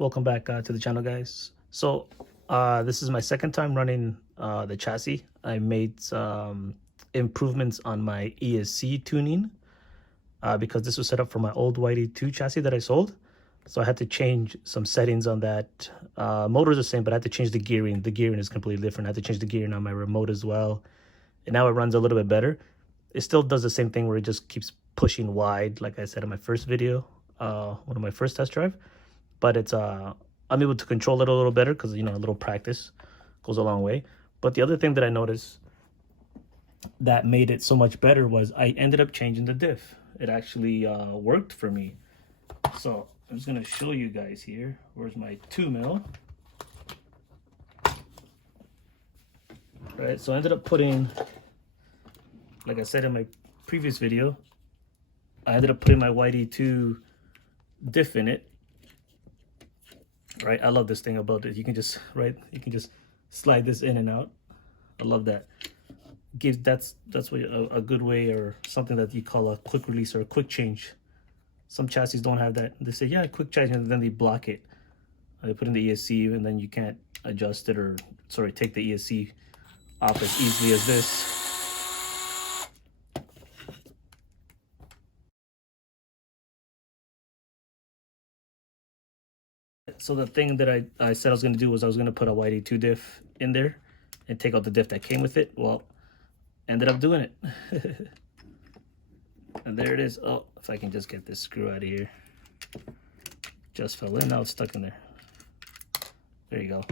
Welcome back to the channel, guys. So this is my second time running the chassis. I made some improvements on my ESC tuning because this was set up for my old YD2 chassis that I sold. So I had to change some settings on that. Motor's the same, but I had to change the gearing. The gearing is completely different. I had to change the gearing on my remote as well. And now it runs a little bit better. It still does the same thing where it just keeps pushing wide, like I said in my first video, one of my first test drive. But it's I'm able to control it a little better because, you know, a little practice goes a long way. But the other thing that I noticed that made it so much better was I ended up changing the diff. It actually worked for me. So I'm just gonna show you guys here. Where's my 2 mil? Right, so I ended up putting, like I said in my previous video, I ended up putting my YD2 diff in it. Right, I love this thing about it. You can just slide this in and out. I love that. That's what a good way, or something that you call a quick release or a quick change. Some chassis don't have that. They say, yeah, quick change, and then they block it. They put in the ESC, and then you can't adjust it, or sorry, take the ESC off as easily as this. So the thing that I said I was going to do was I was going to put a YD2 diff in there and take out the diff that came with it. Well, ended up doing it. And there it is. Oh, if I can just get this screw out of here. Just fell in, now it's stuck in there. There you go.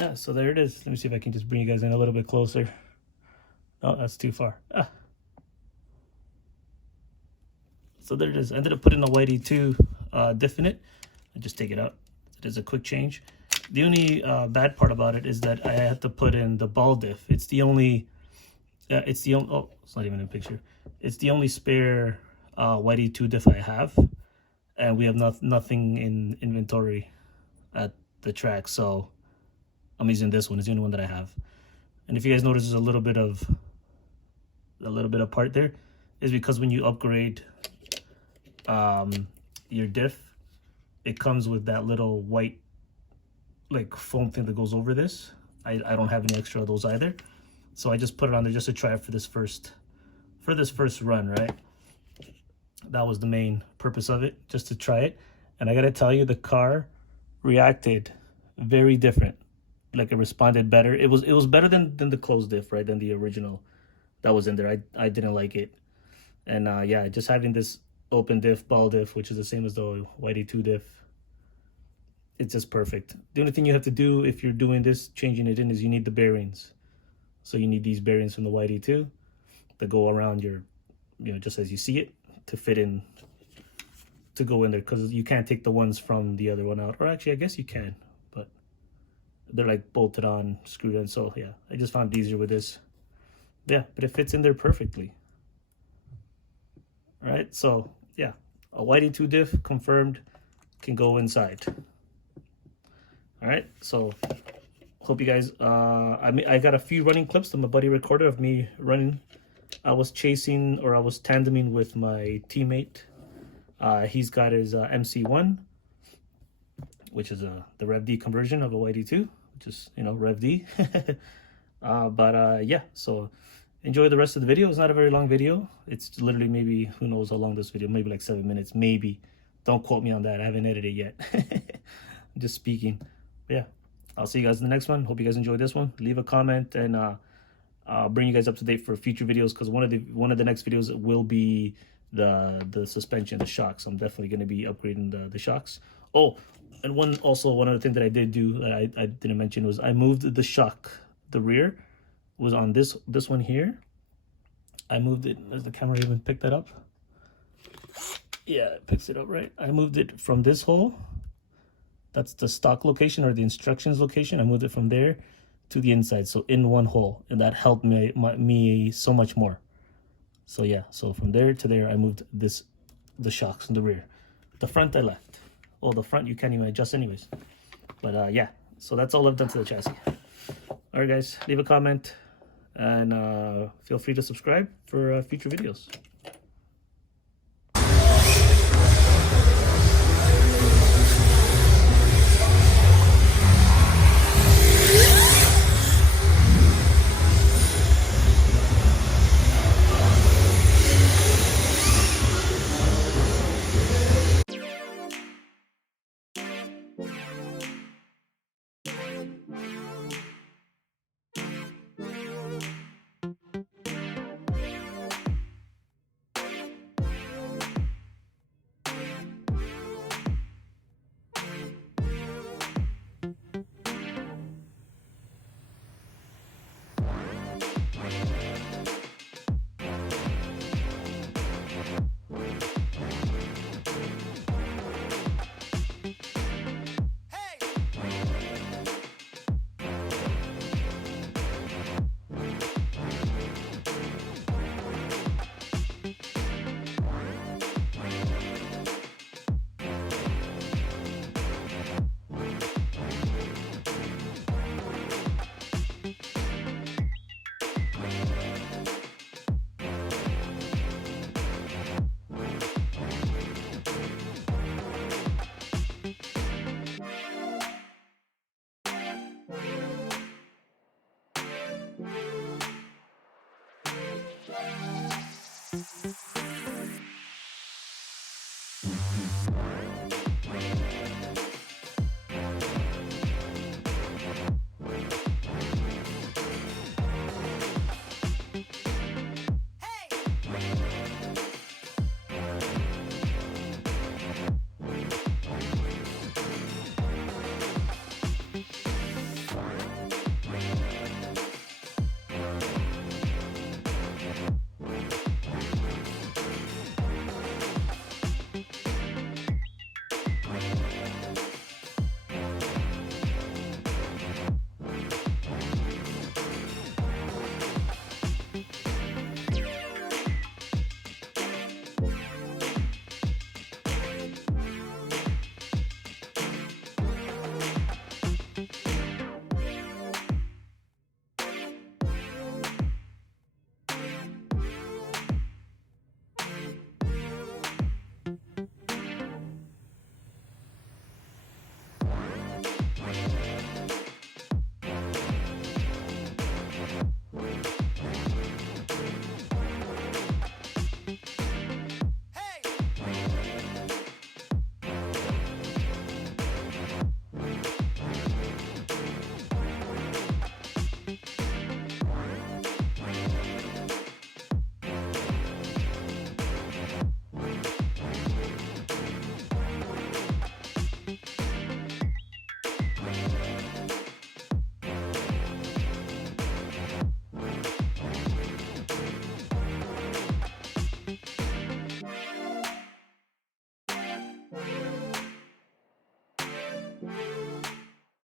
Yeah, so there it is. Let me see if I can just bring you guys in a little bit closer. Oh, that's too far. So there it is. I ended up putting a YD2 diff in it. I just take it out. It is a quick change. The only bad part about it is that I had to put in the ball diff. It's the only oh, it's not even in a picture. It's the only spare YD2 diff I have, and we have nothing in inventory at the track, so I'm using this one. It's the only one that I have. And if you guys notice, there's a little bit of part there, is because when you upgrade your diff, it comes with that little white like foam thing that goes over this. I don't have any extra of those either, so I just put it on there just to try it for this first run, right? That was the main purpose of it, just to try it. And I gotta tell you, the car reacted very different. Like, it responded better. It was better than the closed diff, right, than the original that was in there. I didn't like it. And yeah, just having this open diff, ball diff, which is the same as the YD2 diff, it's just perfect. The only thing you have to do if you're doing this, changing it in, is you need the bearings. So you need these bearings from the YD2 that go around your, you know, just as you see it, to fit in, to go in there, because you can't take the ones from the other one out. Or actually, I guess you can, but they're like bolted on, screwed in. So yeah, I just found it easier with this. Yeah, but it fits in there perfectly. All right, so yeah, a YD2 diff confirmed, can go inside. All right, so hope you guys, I got a few running clips that my buddy recorded of me running. I was chasing, or I was tandeming with my teammate. He's got his MC1, which is the ReveD conversion of a YD2, which is, you know, ReveD. Yeah, so enjoy the rest of the video. It's not a very long video. It's literally, maybe, who knows how long this video, maybe like 7 minutes, maybe. Don't quote me on that. I haven't edited yet. I'm just speaking. But yeah, I'll see you guys in the next one. Hope you guys enjoyed this one. Leave a comment, and I'll bring you guys up to date for future videos, because one of the next videos will be the suspension, the shocks. I'm definitely going to be upgrading the shocks. Oh, and one other thing that I did do that I didn't mention was I moved the shock. The rear was on this one here. I moved it. Does the camera even pick that up? Yeah, it picks it up, right? I moved it from this hole. That's the stock location, or the instructions location. I moved it from there to the inside, so in one hole, and that helped me so much more. So yeah, so from there to there, I moved the shocks in the rear. The front I left. Well, the front you can't even adjust anyways. But yeah, so that's all I've done to the chassis. All right, guys, leave a comment, and feel free to subscribe for future videos.